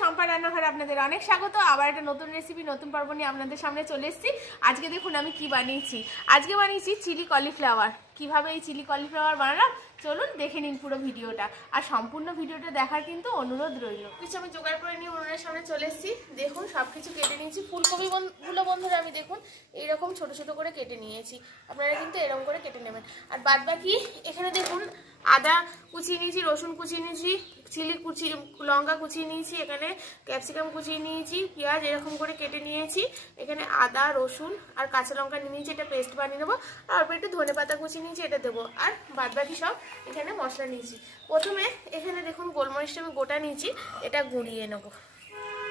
সম্পা রান্নাঘরে আপনাদের অনেক স্বাগত। আবার একটা নতুন রেসিপি নতুন পর্ব নিয়ে আপনাদের সামনে চলে এসেছি। আজকে দেখুন আমি কি বানিয়েছি। আজকে বানিয়েছি চিলি কলিফ্লাওয়ার। কিভাবে এই চিলি কলিফ্লাওয়ার বানালাম চলুন দেখে নিন পুরো ভিডিওটা, আর সম্পূর্ণ ভিডিওটা দেখার কিন্তু অনুরোধ রইল। কিছু আমি জোগাড় করে নিয়ে উনুনের সামনে চলে এসেছি। দেখুন সবকিছু কেটে নিয়েছি। ফুলকপিগুলো বন্ধুরা আমি দেখুন এইরকম ছোট ছোট করে কেটে নিয়েছি, আপনারা কিন্তু এরকম করে কেটে নেবেন। আর বাদ বাকি এখানে দেখুন আদা কুচিয়ে নিয়েছি, রসুন কুচিয়ে নিয়েছি, চিলি কুচিয়ে লঙ্কা কুচিয়ে নিয়েছি, এখানে ক্যাপসিকাম কুচিয়ে নিয়েছি, পেঁয়াজ এরকম করে কেটে নিয়েছি, এখানে আদা রসুন আর কাঁচা লঙ্কা নিয়েছি, এটা পেস্ট বানিয়ে নেবো। আর অল্প একটু ধনে পাতা কুচিয়ে নিয়েছি, এটা দেবো। আর বাদ বাকি সব এখানে মশলা নিয়েছি। প্রথমে এখানে দেখুন গোলমরিচটা আমি গোটা নিয়েছি, এটা গুঁড়িয়ে নেবো।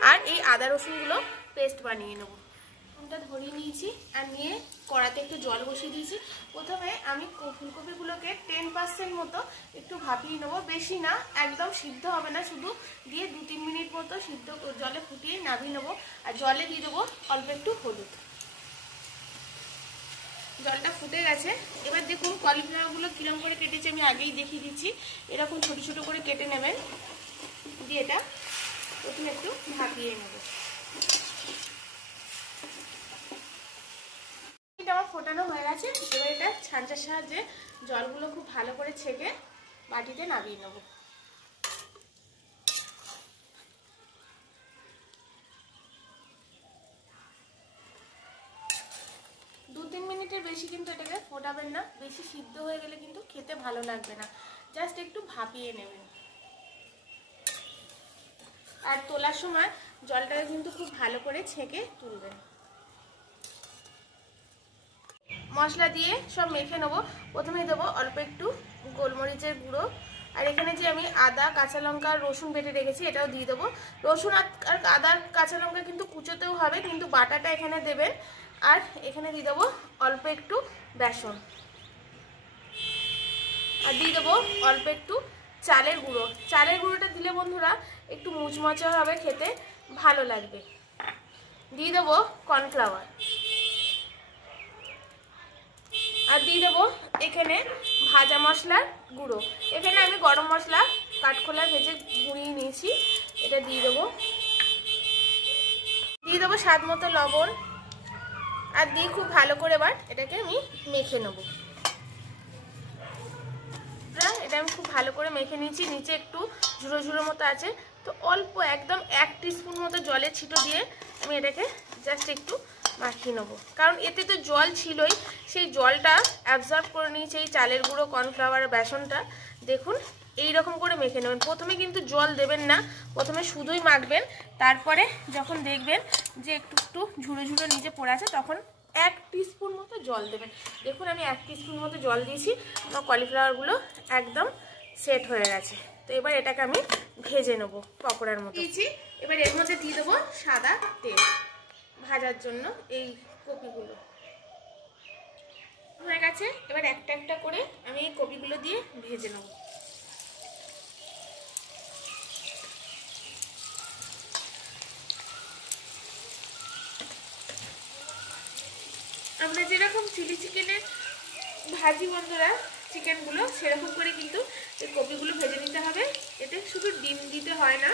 আর এই আদা রসুনগুলো পেস্ট বানিয়ে নেবো। ধরিয়ে নিয়েছি আর নিয়ে কড়াতে একটু জল বসিয়ে দিয়েছি। প্রথমে আমি ফুলকপিগুলোকে 10% মতো একটু ভাপিয়ে নেবো, বেশি না, একদম সিদ্ধ হবে না, শুধু দিয়ে 2-3 মিনিট মতো সিদ্ধ জলে ফুটিয়ে নামিয়ে নেবো। আর জলে দিয়ে দেবো অল্প একটু হলুদ। জলটা ফুটে গেছে। এবার দেখুন কলিফ্লাওয়ারগুলো কিরম করে কেটেছি আমি আগেই দেখিয়ে দিচ্ছি। এরকম ছোট ছোট করে কেটে নেবেন, দিয়ে এটা প্রথমে একটু ভাপিয়ে নেব। আমার ফোটানো হয়ে গেছে। এবার এটা ছাঁচার সাহায্যে জলগুলো খুব ভালো করে ছেঁকে বাটিতে নামিয়ে নেব। দু 3 মিনিটের বেশি কিন্তু এটাকে ফোটাবেন না, বেশি সিদ্ধ হয়ে গেলে কিন্তু খেতে ভালো লাগবে না, জাস্ট একটু ভাপিয়ে নেবেন। আর তোলার সময় জলটাকে কিন্তু খুব ভালো করে ছেঁকে তুলবেন। মশলা দিয়ে সব মেখে নেবো। প্রথমেই দেবো অল্প একটু গোলমরিচের গুঁড়ো, আর এখানে যে আমি আদা কাঁচা লঙ্কা রসুন বেটে রেখেছি এটাও দিয়ে দেবো। রসুন আর আদা কাঁচা লঙ্কা কিন্তু কুচোতেও হবে, কিন্তু বাটাটা এখানে দেবেন। আর এখানে দিয়ে দেবো অল্প একটু বেসন, আর দিয়ে দেবো অল্প একটু চালের গুঁড়ো। চালের গুঁড়োটা দিলে বন্ধুরা একটু মুচমচে হবে, খেতে ভালো লাগবে। দিয়ে দেবো কর্নফ্লাওয়ার, আর দিয়ে দেবো এখানে ভাজা মশলার গুঁড়ো। এখানে আমি গরম মশলা কাঠখোলা ভেজে গুঁড়িয়ে নিয়েছি, এটা দিয়ে দেবো। দিয়ে দেবো স্বাদ মতো লবণ, আর দিয়ে খুব ভালো করে এবার এটাকে আমি মেখে নেব। এটা আমি খুব ভালো করে মেখে নিয়েছি। নিচে একটু ঝুড়ো ঝুড়ো মতো আছে, তো অল্প একদম 1 টিস্পুন মতো জলের ছিটো দিয়ে আমি এটাকে জাস্ট একটু মাখিয়ে নেবো। কারণ এতে তো জল ছিলই, সেই জলটা অ্যাবজর্ব করে নিয়েছে এই চালের গুঁড়ো কর্নফ্লাওয়ার বেসনটা। দেখুন এই রকম করে মেখে নেবেন। প্রথমে কিন্তু জল দেবেন না, প্রথমে শুধুই মাখবেন। তারপরে যখন দেখবেন যে একটু একটু ঝুড়ো ঝুড়ো নিচে পড়ে আছে তখন 1 টিস্পুন মতো জল দেবেন। দেখুন আমি 1 টিস্পুন মতো জল দিয়েছি, আমার কলিফ্লাওয়ারগুলো একদম সেট হয়ে গেছে। তো এবার এটাকে আমি ভেজে নেব পকোড়ার মতো। দিয়েছি, এবার এর মধ্যে দিয়ে দেবো সাদা তেল ভাজার জন্য। এই কপিগুলো হয়ে গেছে, এবার একটা একটা করে আমি এই কপিগুলো দিয়ে ভেজে নেব। আমরা যেরকম চিলি চিকেনের ভাজি বন্ধুরা চিকেনগুলো, সেরকম করে কিন্তু এই কপিগুলো ভেজে নিতে হবে। এতে শুধু ডিম দিতে হয় না,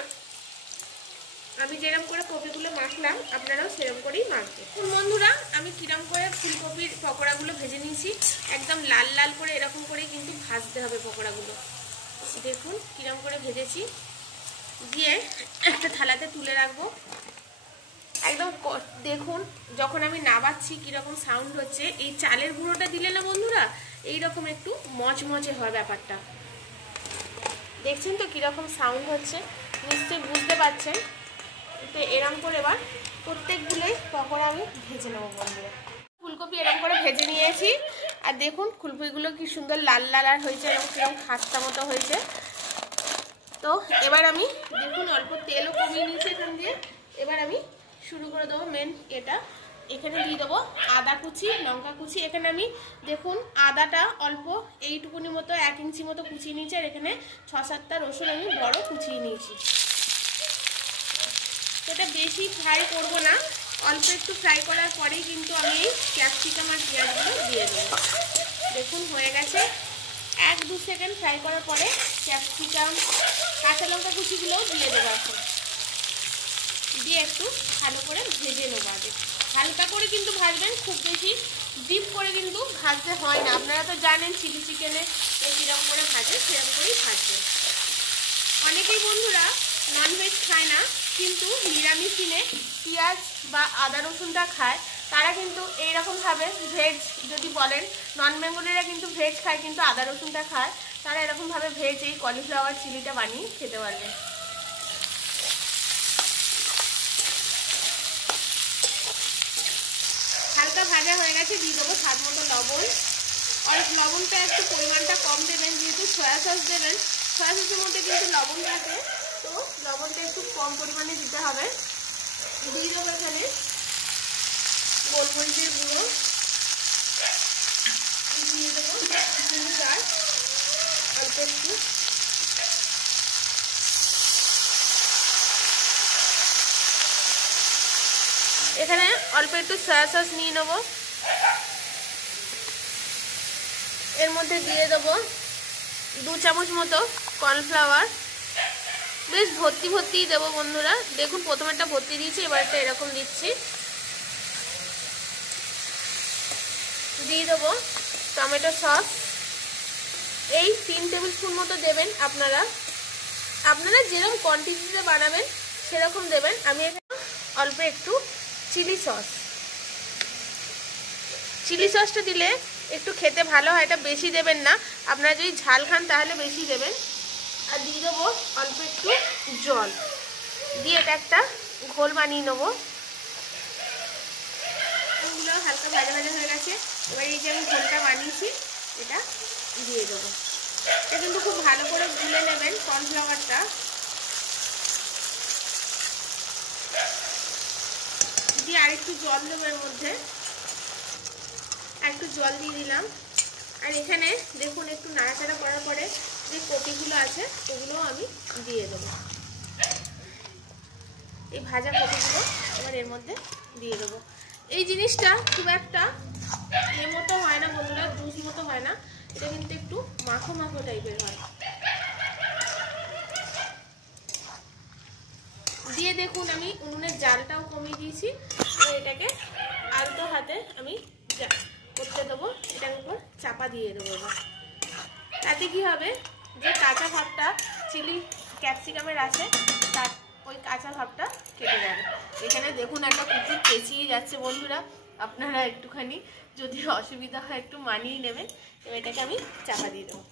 আমি যেরকম করে কপিগুলো মাখলাম আপনারাও সেরকম করেই মাখবেন। বন্ধুরা আমি কিরম করে ফুলকপির পকোড়াগুলো ভেজে নিয়েছি, একদম লাল লাল করে এরকম করেই কিন্তু ভাজতে হবে পকোড়াগুলো। দেখুন কিরম করে ভেজেছি, দিয়ে একটা থালাতে তুলে রাখবো। একদম দেখুন যখন আমি নাবাচ্ছি কিরকম সাউন্ড হচ্ছে। এই চালের গুঁড়োটা দিলে না বন্ধুরা এইরকম একটু মচমচে হয় ব্যাপারটা। দেখছেন তো কিরকম সাউন্ড হচ্ছে, নিশ্চয়ই বুঝতে পারছেন। তো এরকম করে এবার প্রত্যেকগুলোই পকোড়া আমি ভেজে নেবো বন্ধুরা। ফুলকপি এরকম করে ভেজে নিয়েছি, আর দেখুন ফুলকপিগুলো কি সুন্দর লাল লাল আর হয়েছে, এবং কিরকম খাস্তা মতো হয়েছে। তো এবার আমি দেখুন অল্প তেলও কমিয়ে নিয়েছি এখান দিয়ে। এবার আমি শুরু করে দেবো মেন এটা। এখানে দিয়ে দেবো আদা কুচি লঙ্কা কুচি। এখানে আমি দেখুন আদাটা অল্প এইটুকুনি মতো 1 ইঞ্চি মতো কুচিয়ে নিয়েছি, আর এখানে 6-7টা রসুন আমি বড় কুচিয়ে নিয়েছি। এটা বেশি ফ্রাই করব না, অল্প একটু ফ্রাই করার পরেই কিন্তু আমি এই ক্যাপসিকাম আর পেঁয়াজগুলো দিয়ে দেবো। দেখুন হয়ে গেছে। 1-2 সেকেন্ড ফ্রাই করার পরে ক্যাপসিকাম কাঁচা লঙ্কা কুচিগুলোও দিয়ে দেবো এখন। দিয়ে একটু ভালো করে ভেজে নেবো। আগে হালকা করে কিন্তু ভাজবেন, খুব বেশি ডিপ করে কিন্তু ভাজতে হয় না। আপনারা তো জানেন চিলি চিকেনে কীরকম করে ভাজে, সেরকম করেই ভাজবেন। অনেকেই বন্ধুরা ননভেজ খায় না, কিন্তু নিরামিষ দিনে পেঁয়াজ বা আদা রসুনটা খায়, তারা কিন্তু এইরকমভাবে ভেজ যদি বলেন, নন বেঙ্গলিরা কিন্তু ভেজ খায় কিন্তু আদা রসুনটা খায়, তারা এরকমভাবে ভেজ এই কলিফ্লাওয়ার চিলিটা বানিয়ে খেতে পারবে। হালকা ভাজা হয়ে গেছে, দিয়ে দেবো স্বাদ মতো লবণ। আর লবণটা একটু পরিমাণটা কম দেবেন, যেহেতু সয়া সস দেবেন, সয়া সসের মধ্যে কিন্তু লবণ থাকে, তো লবণটা একটু কম পরিমাণে দিতে হবে। দিয়ে দেবো এখানে গোলমরিচের গুঁড়ো, দিয়ে দেবো ভিনেগার অল্প একটু, এখানে অল্প একটু সয়া সস নিয়ে নেবো। এর মধ্যে দিয়ে দেবো 2 চামচ মতো কর্নফ্লাওয়ার, বেশ ভর্তি ভর্তিই দেবো বন্ধুরা। দেখুন প্রথমেরটা ভর্তি দিয়েছি, এবারটা এরকম দিচ্ছি। দিয়ে দেবো টমেটো সস, এই 3 টেবিল স্পুন মতো দেবেন। আপনারা যেরকম কোয়ান্টিটিতে বানাবেন সেরকম দেবেন। আমি এখানে অল্প একটু চিলি সসটা দিলে একটু খেতে ভালো হয়, এটা বেশি দেবেন না। আপনারা যদি ঝাল খান তাহলে বেশি দেবেন। আর দিয়ে দেবো অল্প একটু জল, দিয়ে এটা একটা ঘোল বানিয়ে নেবো। ওগুলো হালকা ভাজা ভাজা হয়ে গেছে, এবার এই যে আমি ঘোলটা বানিয়েছি এটা দিয়ে দেবো। এটা কিন্তু খুব ভালো করে গুলে নেবেন কর্নফ্লাওয়ারটা। দিয়ে আরেকটু জল দেবো, এর মধ্যে একটু জল দিয়ে দিলাম। আর এখানে দেখুন একটু নাড়াচাড়া করার পরে যে কপিগুলো আছে ওগুলো আমি দিয়ে দেবো। এই ভাজা কপিগুলো এবার এর মধ্যে দিয়ে দেবো। এই জিনিসটা খুব একটা এর মতো হয় না বন্ধুরা, জুস মতো হয় না, এটা কিন্তু একটু মাখো মাখো টাইপের হয়। দিয়ে দেখুন আমি উনুনের জালটাও কমিয়ে দিয়েছি। এটাকে আলতো হাতে আমি করতে দেবো, এটার উপর চাপা দিয়ে দেবো। এবার তাতে কি হবে, যে কাঁচা ভাবটা চিলি ক্যাপসিকামের আছে তার ওই কাঁচা ভাবটা কেটে যাবে। এখানে দেখুন একটা কুকুর চেঁচিয়ে যাচ্ছে বন্ধুরা, আপনারা একটুখানি যদি অসুবিধা হয় একটু মানিয়ে নেবেন। এবার এটাকে আমি চাপা দিয়ে দেবো।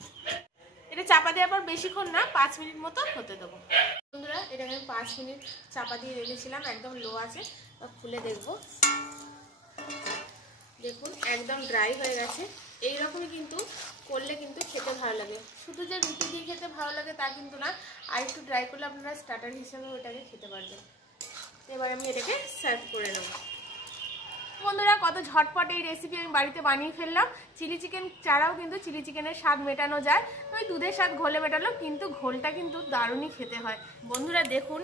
এটা চাপা দেওয়ার পর বেশিক্ষণ না, 5 মিনিট মতো হতে দেবো বন্ধুরা। এটাকে আমি 5 মিনিট চাপা দিয়ে রেখেছিলাম, একদম লো আছে। খুলে দেখবো, দেখুন একদম ড্রাই হয়ে গেছে। এইরকমই কিন্তু করলে কিন্তু খেতে ভালো লাগে। শুধু যে রুটি দিয়ে খেতে ভালো লাগে তা কিন্তু না, আর একটু ড্রাই করলে আপনারা স্টার্টার হিসেবে ওটাকে খেতে পারবেন। এবার আমি এটাকে সার্ভ করে নেব বন্ধুরা। কত ঝটপট এই রেসিপি আমি বাড়িতে বানিয়ে ফেললাম। চিলি চিকেন ছাড়াও কিন্তু চিলি চিকেনের স্বাদ মেটানো যায়, ওই দুধের স্বাদ ঘোলে মেটালো, কিন্তু ঘোলটা কিন্তু দারুণই খেতে হয় বন্ধুরা। দেখুন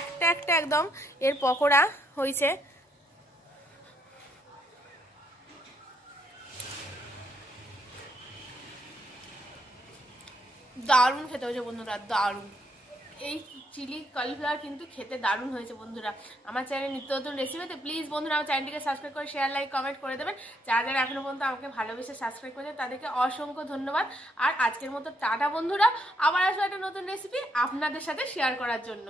একটা একটা একদম এর পকোড়া হয়েছে, দারুণ খেতে হয়েছে বন্ধুরা, দারুণ। এই চিলি কলিফ্লাওয়ার কিন্তু খেতে দারুণ হয়েছে বন্ধুরা। আমার চ্যানেলে নিত্য নতুন রেসিপিতে প্লিজ বন্ধুরা আমার চ্যানেলটিকে সাবস্ক্রাইব করে শেয়ার লাইক কমেন্ট করে দেবেন। যারা যারা এখনো পর্যন্ত আমাকে ভালোবেসে সাবস্ক্রাইব করেছেন তাদেরকে অসংখ্য ধন্যবাদ। আর আজকের মতো টাটা বন্ধুরা, আবার আসবো একটা নতুন রেসিপি আপনাদের সাথে শেয়ার করার জন্য।